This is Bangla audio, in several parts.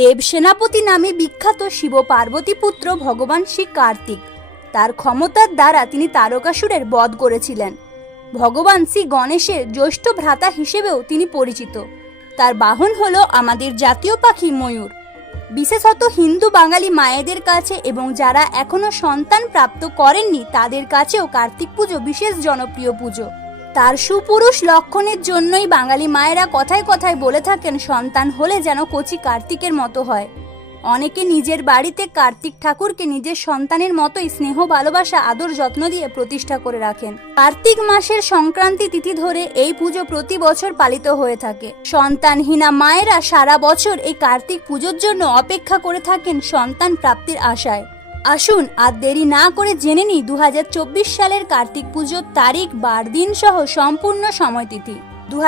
দেব সেনাপতি নামে বিখ্যাত শিব পার্বতী পুত্র ভগবান শ্রী কার্তিক। তার ক্ষমতার দ্বারা তিনি তারকাসুরের বধ করেছিলেন। ভগবান শ্রী গণেশের জ্যৈষ্ঠ ভ্রাতা হিসেবেও তিনি পরিচিত। তার বাহন হল আমাদের জাতীয় পাখি ময়ূর। বিশেষত হিন্দু বাঙালি মায়েদের কাছে এবং যারা এখনও সন্তান প্রাপ্ত করেননি তাদের কাছেও কার্তিক পুজো বিশেষ জনপ্রিয় পুজো। তার সুপুরুষ লক্ষণের জন্যই বাঙালি মায়েরা কথায় কথায় বলে থাকেন, সন্তান হলে যেন কচি কার্তিকের মতো হয়। অনেকে নিজের বাড়িতে কার্তিক ঠাকুরকে নিজের সন্তানের মতোই স্নেহ, ভালোবাসা, আদর, যত্ন দিয়ে প্রতিষ্ঠা করে রাখেন। কার্তিক মাসের সংক্রান্তি তিথি ধরে এই পুজো প্রতি বছর পালিত হয়ে থাকে। সন্তানহীনা মায়েরা সারা বছর এই কার্তিক পুজোর জন্য অপেক্ষা করে থাকেন সন্তান প্রাপ্তির আশায়। আসুন আর দেরি না করে জেনে নিই দু হাজার চব্বিশ সালের কার্তিক পুজোর তারিখ, বার দিন সহ সম্পূর্ণ সময়তিথি। দু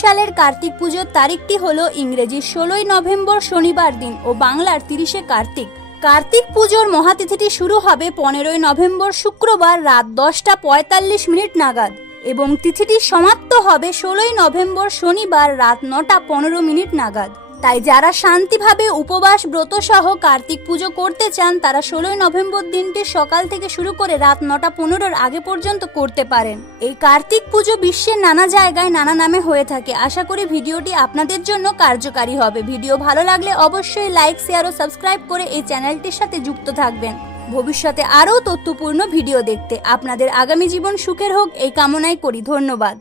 সালের কার্তিক পুজোর তারিখটি হল ইংরেজি ষোলোই নভেম্বর শনিবার দিন ও বাংলার তিরিশে কার্তিক। কার্তিক পুজোর মহাতিথিটি শুরু হবে পনেরোই নভেম্বর শুক্রবার রাত দশটা পঁয়তাল্লিশ মিনিট নাগাদ এবং তিথিটি সমাপ্ত হবে ষোলোই নভেম্বর শনিবার রাত নটা পনেরো মিনিট নাগাদ। তাই যারা শান্তিভাবে উপবাস ব্রত সহ কার্তিক পুজো করতে চান, তারা ষোলোই নভেম্বর দিনটি সকাল থেকে শুরু করে রাত নটা পনেরোর আগে পর্যন্ত করতে পারেন। এই কার্তিক পুজো বিশ্বের নানা জায়গায় নানা নামে হয়ে থাকে। আশা করি ভিডিওটি আপনাদের জন্য কার্যকারী হবে। ভিডিও ভালো লাগলে অবশ্যই লাইক, শেয়ার ও সাবস্ক্রাইব করে এই চ্যানেলটির সাথে যুক্ত থাকবেন। ভবিষ্যতে আরও তথ্যপূর্ণ ভিডিও দেখতে। আপনাদের আগামী জীবন সুখের হোক, এই কামনাই করি। ধন্যবাদ।